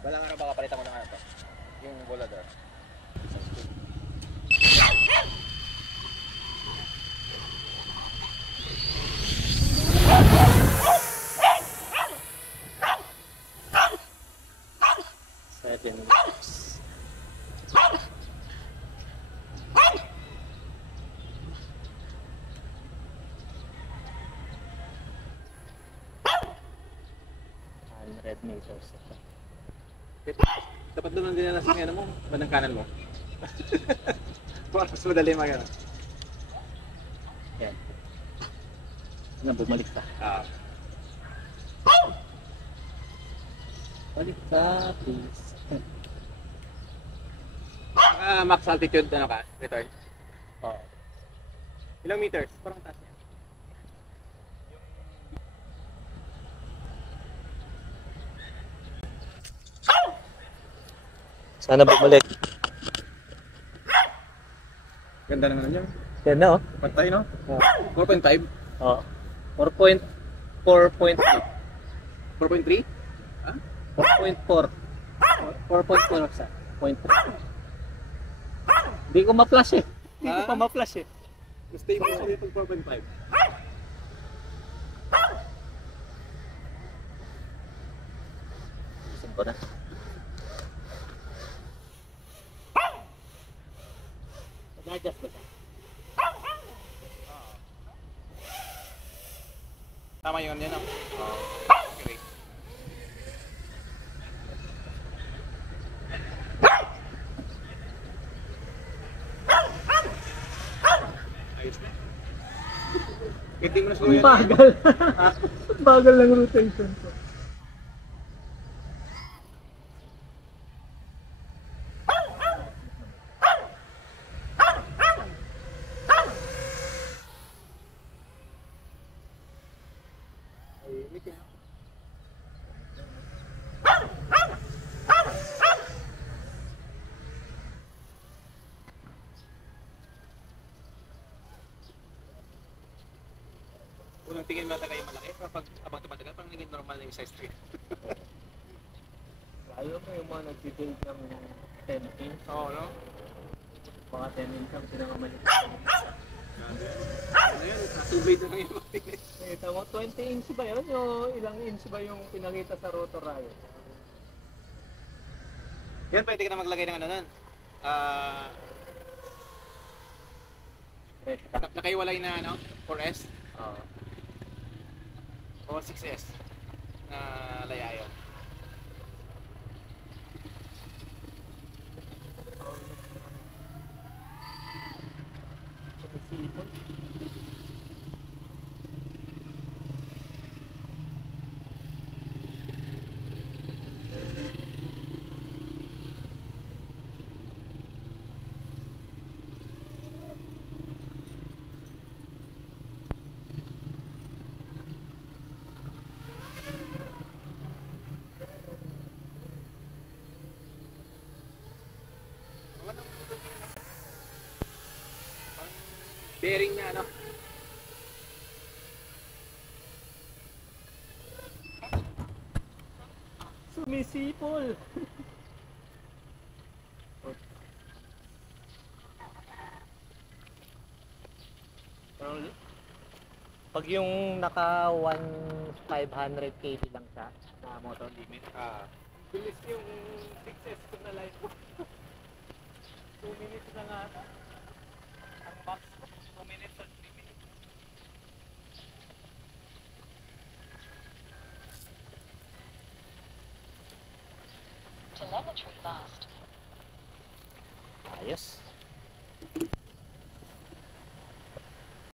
Balang araw baka palitan ko ng ano to. Yung volador. Seven weeks. Red meters. Dapat doon din na sa ano mo, bandang kanan mo. Para mas madali mag-ano. Yan. Ano, bumalik ka. Balik ka, please. Max altitude ano ka? Return. Oo. Ilang meters? Parang taas niya. Sana bumalik. Ganda naman niya. Yan na, oh. Pantay no? Oh. 4.5? Oo. 4.3? 4.3? Ha? 4.4. 4.4 sa 0.3. Hindi ko ma-flash eh. Hindi ko pa ma-flash eh. Stable sa dito 4.5. Isin ko na. Nag-adjust ba siya? Tama yun yan no? Okay. Ayos na. Hindi mo na siguro yan. Bagal. Bagal lang rotation ko. Unang tingin mo talaga yung malaki, pero pag abang tumatagal, parang naging normal na yung size 3. Ayaw mo yung mga nag-build ng 10 inch. Oo, no? Mga 10 inch ang pinakamalit. Ano yan? Nasa-blade na lang yung mga Kita mo, 20 inch ba yun? O ilang inch ba yung pinakita sa rotor riot? Yan, pwede ka na maglagay ng ano nun. Nakaiwalay na ano, 4S Oo. o 6S na layayo. Bearing niya ano. Sumisipol! Pag yung naka 1,500 kg lang siya na motor limit, bilis yung 6S ko na live ko. 2 minutes na nga ata. Ang max 2 minutes at 3 minutes. Telemetry lost. Ayos.